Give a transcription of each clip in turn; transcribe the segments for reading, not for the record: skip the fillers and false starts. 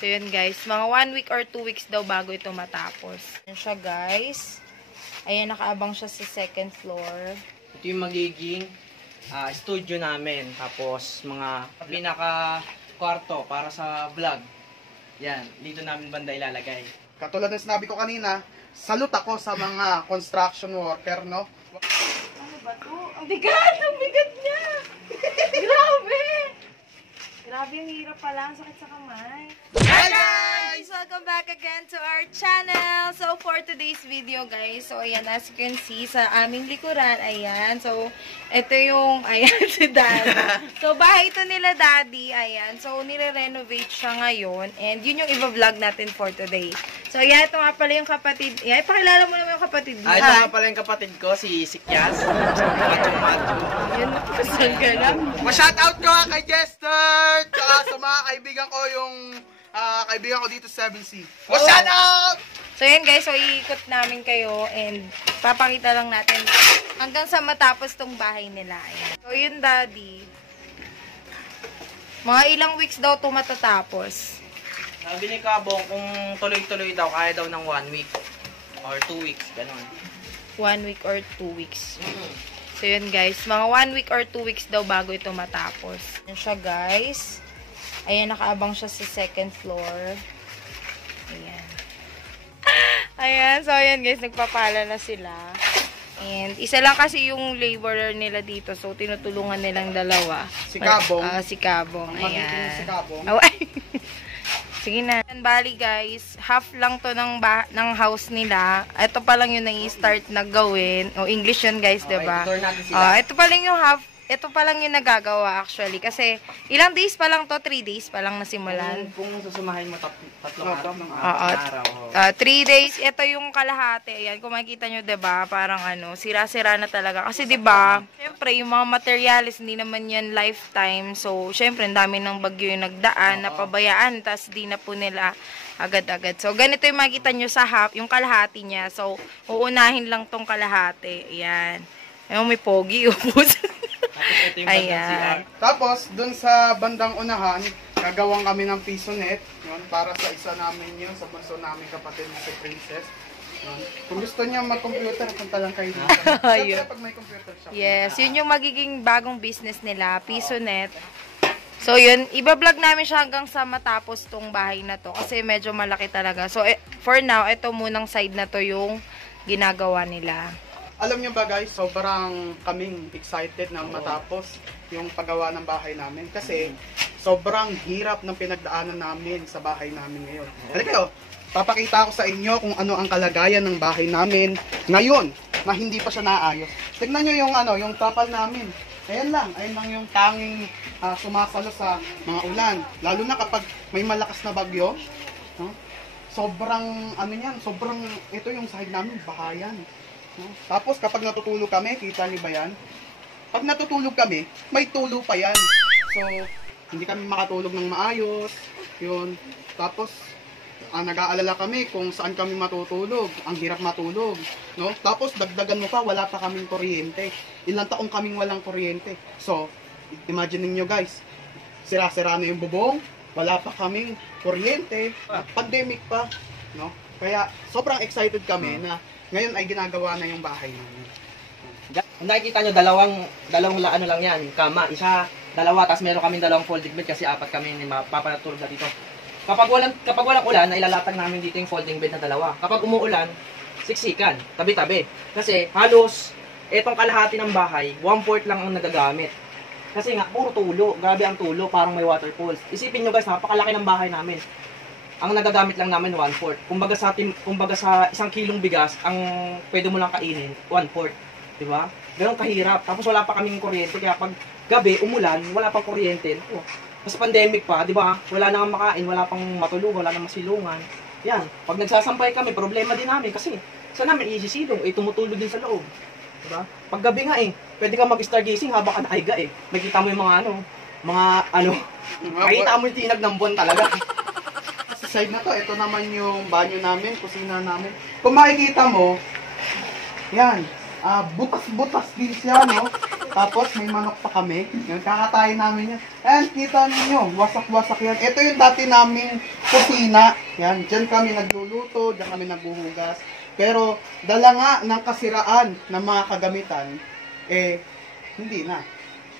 So, yun guys. Mga 1 week or 2 weeks daw bago ito matapos. Yan siya guys. Ayan, nakaabang siya sa second floor. Ito yung magiging studio namin. Tapos, mga pinaka-kwarto para sa vlog. Yan, dito namin banda ilalagay. Katulad ng sinabi ko kanina, salute ako sa mga construction worker, no? Ano ba to? Ang bigat! Ang bigat niya! Grabe! Grabe, ang hirap pala. Ang sakit sa kamay. Hi guys! Welcome back again to our channel. So, for today's video guys, so ayan, as you can see sa aming likuran, ayan. So, ito yung, ayan, si Daddy. So, bahay ito nila Daddy, ayan. So, nire-renovate siya ngayon. And yun yung i-vlog natin for today. So, ayan, ito nga pala yung kapatid. Ayan, pakilala mo naman yung kapatid mo. Ito nga pala yung kapatid ko, si Sikyas. Yun, kusang ka na. Ma-shoutout ko kay Jester! Tsaka sa mga kaibigan ko yung kaibigan ko dito sa 7C. Ma-shoutout! So, yun guys. So, iikot namin kayo and papakita lang natin hanggang sa matapos tong bahay nila. Ayan. So, yun Daddy. Mga ilang weeks daw ito matatapos. Sabi ni Kabong, kung tuloy-tuloy daw, kaya daw ng 1 week or 2 weeks, gano'n. 1 week or 2 weeks. So, yun guys. Mga 1 week or 2 weeks daw bago ito matapos. Yan siya guys. Ayan, nakaabang siya sa second floor. Ayan. Ayan. So, ayan guys. Nagpapala na sila. And, isa lang kasi yung laborer nila dito. So, tinutulungan nilang dalawa. Si Kabong. Si Kabong. Magiting si Kabong. Oh, ay. Sige na. Bali guys, half lang to ng house nila. Ito pa lang yung nai-start na gawin. O, English yun guys, Okay, diba? tutor natin sila. Ito pa lang yung half. Ito pa lang yung nagagawa actually. Kasi, ilang days pa lang to? 3 days pa lang nasimulan. Kung susumahin mo tatlong araw. 3 days. Ito yung kalahati. Ayan, kung makikita nyo, diba? Parang ano, sira-sira na talaga. Kasi diba, syempre, yung mga materials, hindi naman yan lifetime. So, syempre, ang dami ng bagyo yung nagdaan, napabayaan, tas di na po nila agad-agad. So, ganito yung makikita nyo sa half, yung kalahati niya. So, uunahin lang tong kalahati. Ayan. Ayun, may pogi. Upos. Tapos ito yung Ayan. Tapos, dun sa bandang unahan, gagawang kami ng piso net. Yun, para sa isa namin yun, sa bunso namin kapatid na si Princess. Yun. Kung gusto niya mag-computer, punta lang kayo dito. Siyempre, pag may computer shop. Yes, yun yung magiging bagong business nila, PisoNet. So yun, iba-vlog namin siya hanggang sa matapos tong bahay na to kasi medyo malaki talaga. So for now, ito munang side na to yung ginagawa nila. Alam niyo ba guys, sobrang kaming excited na matapos yung paggawa ng bahay namin. Kasi sobrang hirap ng pinagdaanan namin sa bahay namin ngayon. Halika kayo, papakita ko sa inyo kung ano ang kalagayan ng bahay namin ngayon na hindi pa siya naayos. Tignan nyo yung, yung tapal namin. Ayan lang yung tanging sumasalo sa mga ulan. Lalo na kapag may malakas na bagyo. No? Sobrang, sobrang, ito yung sahig namin, bahayan. No? Tapos kapag natutulog kami, kita niyo ba yan? Pag natutulog kami, may tulo pa yan. So, hindi kami makatulog ng maayos. Yun. Tapos, nag-aalala kami kung saan kami matutulog. Ang hirap matulog. No? Tapos, dagdagan mo pa, wala pa kaming kuryente. Ilang taong kaming walang kuryente. So, imagine niyo guys, sira-sira na yung bubong, wala pa kaming kuryente, pandemic pa. No? Kaya, sobrang excited kami na ngayon ay ginagawa na yung bahay namin. Kung nakikita nyo, dalawang ano lang yan, kama, isa, dalawa, tapos meron kaming dalawang folding bed kasi apat kami ni mapapanatulog na dito. Kapag walang ulan, nailalatag namin dito yung folding bed na dalawa. Kapag umuulan, siksikan, tabi-tabi. Kasi halos, etong kalahati ng bahay, 1/4 lang ang nagagamit. Kasi nga, puro tulo, grabe ang tulo, parang may waterfalls. Isipin nyo guys, napakalaki ng bahay namin. Ang nagagamit lang namin 1/4. Kumbaga sa 1 kilong bigas, ang pwede mo lang kainin 1/4, 'di ba? Ganun kahirap. Tapos wala pa kaming kuryente kaya pag gabi umulan, wala pang kuryente. Mas pandemic pa, 'di ba? Wala nang makain, wala pang matulog, wala nang masilungan. Yan. Pag nagsasampay kami, problema din namin kasi saan namin isisilong? Tumutulog din sa loob. 'Di ba? Pag gabi nga pwede kang mag-stargazing habang ka nakahiga Makita mo yung makita mo yung tinag ng buwan talaga. Side na to, ito naman yung banyo namin, kusina namin. Kung makikita mo, yan, butas-butas din siya, no? Tapos may manok pa kami. Yung kakatayin namin yan. Ayan, kita ninyo, wasak-wasak yan. Ito yung dati naming kusina. Yan, dyan kami nagluluto, dyan kami naghuhugas. Pero dala nga ng kasiraan ng mga kagamitan, eh, hindi na.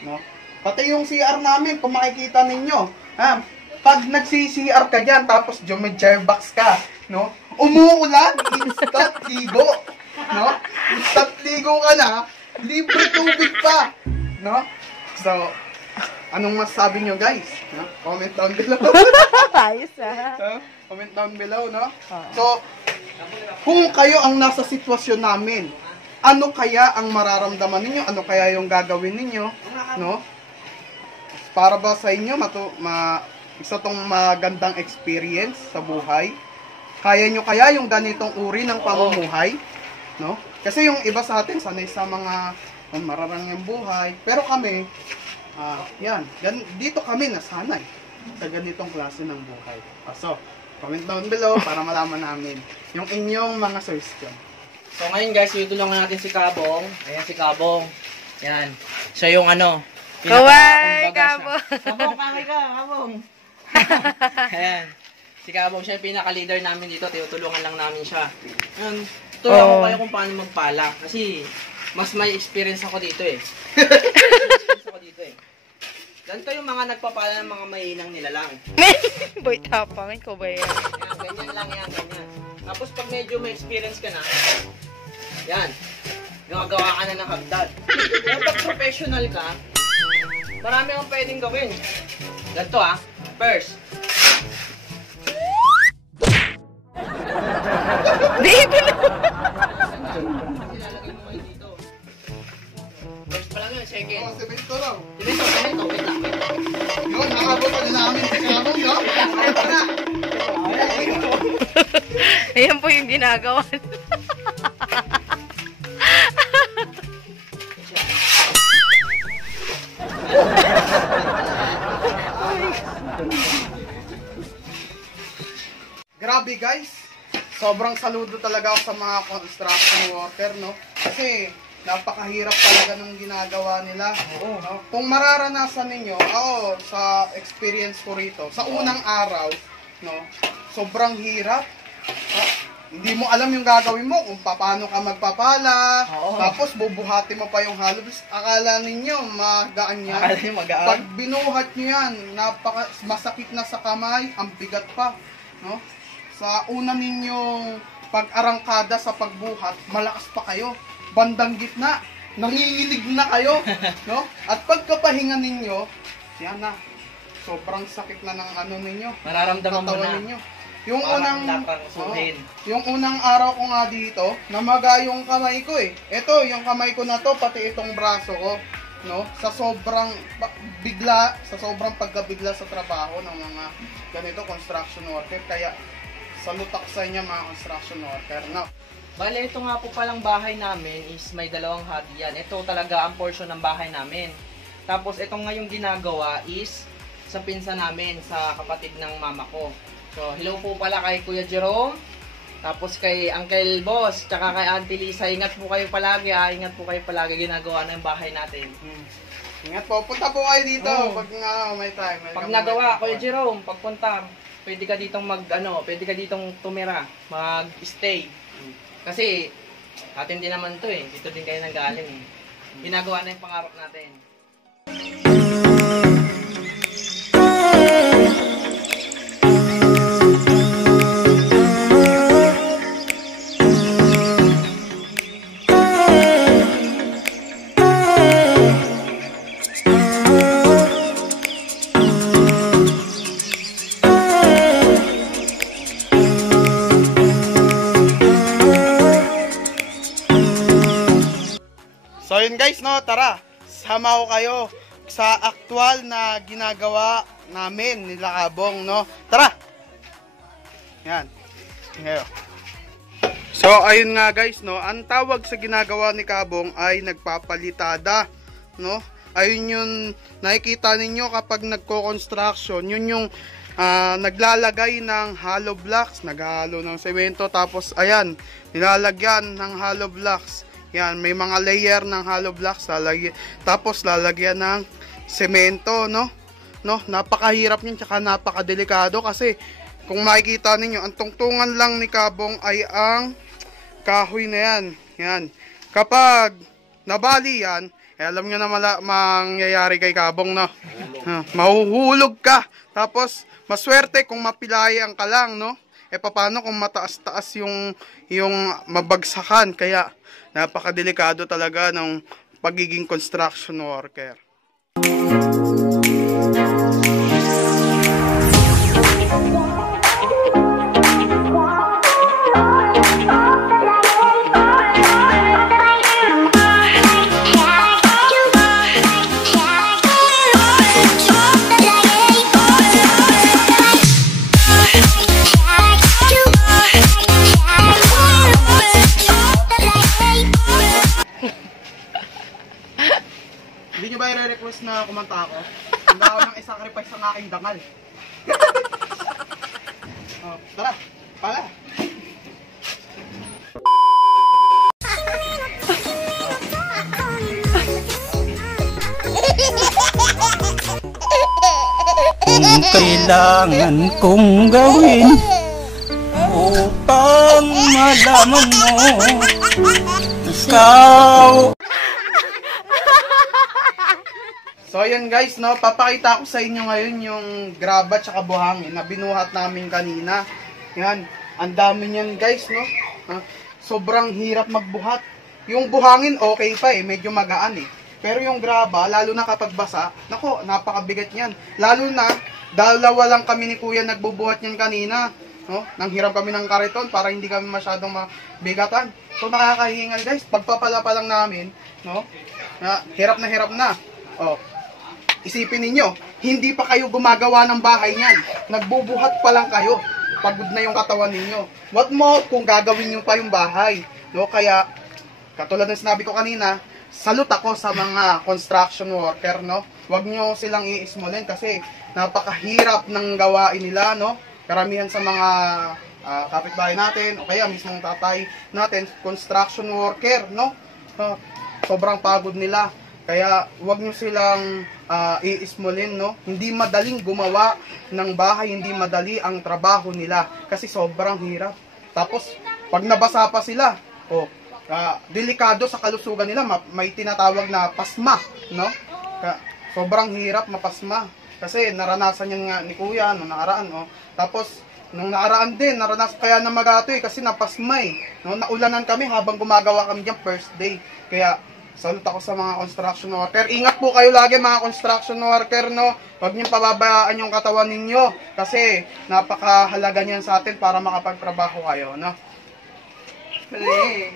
No? Pati yung CR namin, kung makikita ninyo, pag nagsi-CR ka dyan, tapos geometry box ka, no? Umuulan, instant ligo. No? Instant ligo ka na, libre tubig pa. No? So, anong masasabi nyo guys? No? Comment down below. Ayos ah. Comment down below, no? So, kung kayo ang nasa sitwasyon namin, ano kaya ang mararamdaman ninyo? Ano kaya yung gagawin ninyo? No? Para ba sa inyo isa tong magandang experience sa buhay? Kaya nyo kaya yung ganitong uri ng pamumuhay? No? Kasi yung iba sa atin sanay sa mga mararangyang buhay, pero kami dito kami nasanay sa ganitong klase ng buhay. So, comment down below para malaman namin yung inyong mga suggestion. So ngayon guys, tutulungan natin si Kabong. Ayan si Kabong. Yan. Siya yung Kaway, Kabong. Kabong, kaway ka, Kabong. Ayan. Si Kabong, siya yung pinaka-leader namin dito. Tinutulungan lang namin siya. Turuan ko kayo kung paano magpala. Kasi, mas may experience ako dito eh. Ganito yung mga nagpapala ng mga mainang nilalang. Boy, tapang. Ikaw ba yan? Yan, ganyan lang yan, ganyan. Tapos pag medyo may experience ka na, yan. Gagawa ka na ng hagdan. Pero pag professional ka, marami kang pwedeng gawin. Ganito first. Di ko na. First pa lang yun, second. Semento lang. Semento, wait lang. Yun, nakabot na namin si Kabong, no? Ayan po yung ginagawa. Grabe guys, sobrang saludo talaga ako sa mga construction worker, no? Kasi napakahirap talaga ng ginagawa nila. No? Kung mararanasan ninyo, ako sa experience ko rito, sa unang araw, no, sobrang hirap. Hindi mo alam yung gagawin mo, kung paano ka magpapala, tapos bubuhati mo pa yung hollow blocks. Akala ninyo magaan yan. Akala nyo magaan? Pag binuhat nyo yan, masakit na sa kamay, ang bigat pa. No? Sa una ninyong pag-arangkada sa pagbuhat, malakas pa kayo. Bandang gitna, nanginginig na kayo. No? At pagkapahinga ninyo, yan na. Sobrang sakit na ng ninyo. Mararamdaman mo na. Ninyo. Yung unang suhin. yung unang araw ko nga dito, namaga yung kamay ko eh. Ito, yung kamay ko na to, pati itong braso ko, no? Sa sobrang pagkabigla sa trabaho ng mga ganito construction worker, kaya salutak sa inyo mga construction worker, no? Bale, ito nga po palang bahay namin is may dalawang hati yan. Ito talaga ang portion ng bahay namin. Tapos itong ngayong ginagawa is sa pinsan namin, sa kapatid ng mama ko. So, hello po pala kay Kuya Jerome, tapos kay Uncle Boss, tsaka kay Auntie Lisa. Ingat po kayo palagi, ingat po kayo palagi, ginagawa na yung bahay natin. Ingat po, punta po kayo dito pag may time. Pag nagawa, Kuya Jerome, pagpunta, pwede ka ditong pwede ka ditong tumira, mag-stay. Kasi, atin din naman to dito din kayo nanggaling Ginagawa na yung pangarap natin. So yun guys, no, tara, sama ko kayo sa aktual na ginagawa namin nila Kabong, no. Tara! Yan. Ngayon. So ayun nga guys, no, ang tawag sa ginagawa ni Kabong ay nagpapalitada, no. Ayun yung nakikita ninyo kapag nagko-construction, yun yung naglalagay ng hollow blocks, naghahalo ng semento, tapos ayan, nilalagyan ng hollow blocks. Yan, may mga layer ng hollow blocks, tapos lalagyan ng semento, no? Napakahirap niyan, tsaka napakadelikado kasi kung makikita ninyo, ang tungtungan lang ni Kabong ay ang kahoy na yan. Yan. Kapag nabali yan, alam nyo na mangyayari kay Kabong, no? Mahuhulog ka. Tapos, maswerte kung mapilayan ka lang, no? Paano kung mataas-taas yung mabagsakan? Kaya, napakadelikado talaga ng pagiging construction worker. Hindi nyo ba i-request na kumanta ako? Hindi ako nang isacrifice ang aking dangal. Oh, tara, pala. Kung kailangan kong gawin upang malaman mo ikaw. So ayan guys, no, papakita ko sa inyo ngayon yung graba tsaka buhangin na binuhat namin kanina. Yan, ang dami niyan guys, no. Sobrang hirap magbuhat. Yung buhangin okay pa medyo magaan Pero yung graba, lalo na kapag basa, nako, napakabigat niyan. Lalo na, dalawa lang kami ni Kuya nagbubuhat niyan kanina. No? Nanghiram kami ng kariton para hindi kami masyadong mabigatan. So nakakahingal guys, pagpapala pa lang namin, no? Hirap na. Oh. Isipin ninyo, hindi pa kayo gumagawa ng bahay niyan. Nagbubuhat pa lang kayo. Pagod na yung katawan ninyo. What more kung gagawin nyo pa yung bahay. No? Kaya, katulad ng sinabi ko kanina, salute ako sa mga construction worker, no? Huwag nyo silang i-ismolin kasi napakahirap ng gawain nila, no? Karamihan sa mga kapitbahay natin o kaya mismong tatay natin, construction worker, no? Sobrang pagod nila. Kaya huwag nyo silang i-ismolin, no? Hindi madaling gumawa ng bahay, hindi madali ang trabaho nila kasi sobrang hirap. Tapos, pag nabasa pa sila, delikado sa kalusugan nila, may tinatawag na pasma, no? Sobrang hirap mapasma. Kasi naranasan yan nga ni Kuya nung nakaraan, Tapos, nung nakaraan din, naranasan kaya na magato kasi napasma no? Naulanan kami habang gumagawa kami dyan first day. Kaya, salute ako sa mga construction worker. Ingat po kayo lagi mga construction worker, no? Huwag niyong pababayaan yung katawan ninyo. Kasi, napakahalaga niyan sa atin para makapagtrabaho kayo, no? Mali.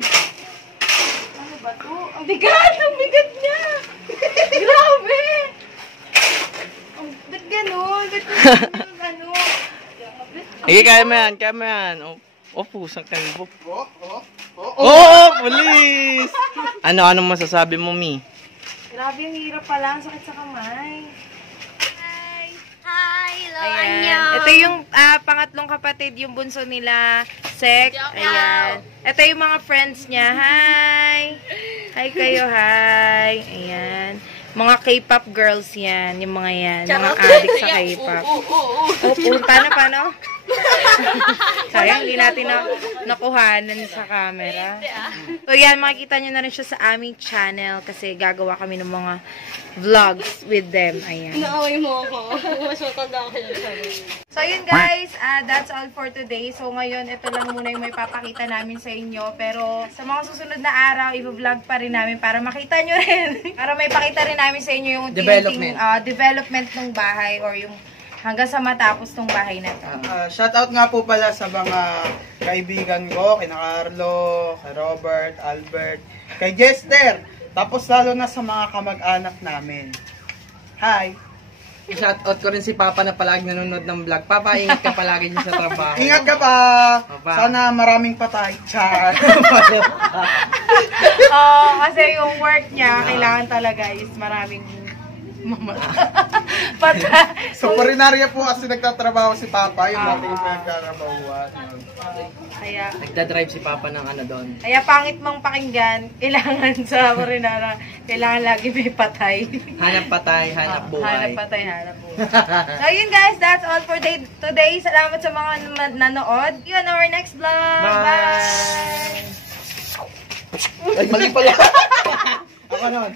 Ano ba to? Ang bigat niya! Grabe! Ba't gano'n? Ano? Kaya mo yan. Pusang kalbo. Police! Ano masasabi mo, Mi? Grabe, ang hirap pala. Ang sakit sa kamay. Hi, hello, Ayan. annyeong. Ito yung pangatlong kapatid, yung bunso nila, Sek. Ayan. Ito yung mga friends niya. Hi! Hi kayo, hi! Ayan. Mga K-pop girls yan. Yung mga yan. Mga addict sa K-pop. Paano? Sayang, hindi natin nakuhanan sa camera. So yan, makikita nyo na rin siya sa aming channel kasi gagawa kami ng mga vlogs with them. Ayan. Naaway mo ako. Mas matanda ako yun. So yun guys, that's all for today. So ngayon, ito lang muna yung may papakita namin sa inyo. Pero sa mga susunod na araw, i-vlog pa rin namin para makita nyo rin. Para may pakita rin namin sa inyo yung development ng bahay or yung hanggang sa matapos tong bahay na to. Shoutout nga po pala sa mga kaibigan ko, kina Carlo, kay Robert, Albert, kay Jester, tapos lalo na sa mga kamag-anak namin. Hi! Shoutout ko rin si Papa na palagi nanonood ng vlog. Papa, ingat ka palagi niyo sa trabaho. Ingat ka pa! Papa. Sana maraming patay. Char! Kasi yung work niya, kailangan talaga is maraming Patay. Sa Purinarya po kasi nagtatrabaho si Papa, yung dating pinagtatrabahuan. Kaya, Nagdadrive si Papa ng ano doon. kaya pangit mang pakinggan, kailangan sa Marinara, kailangan lagi may patay. Hanap patay, hanap buhay. Hanap patay, hanap buhay. So yun guys, that's all for today. Salamat sa mga nanood. See you on our next vlog. Bye! Ay, mali pala. Ako nun.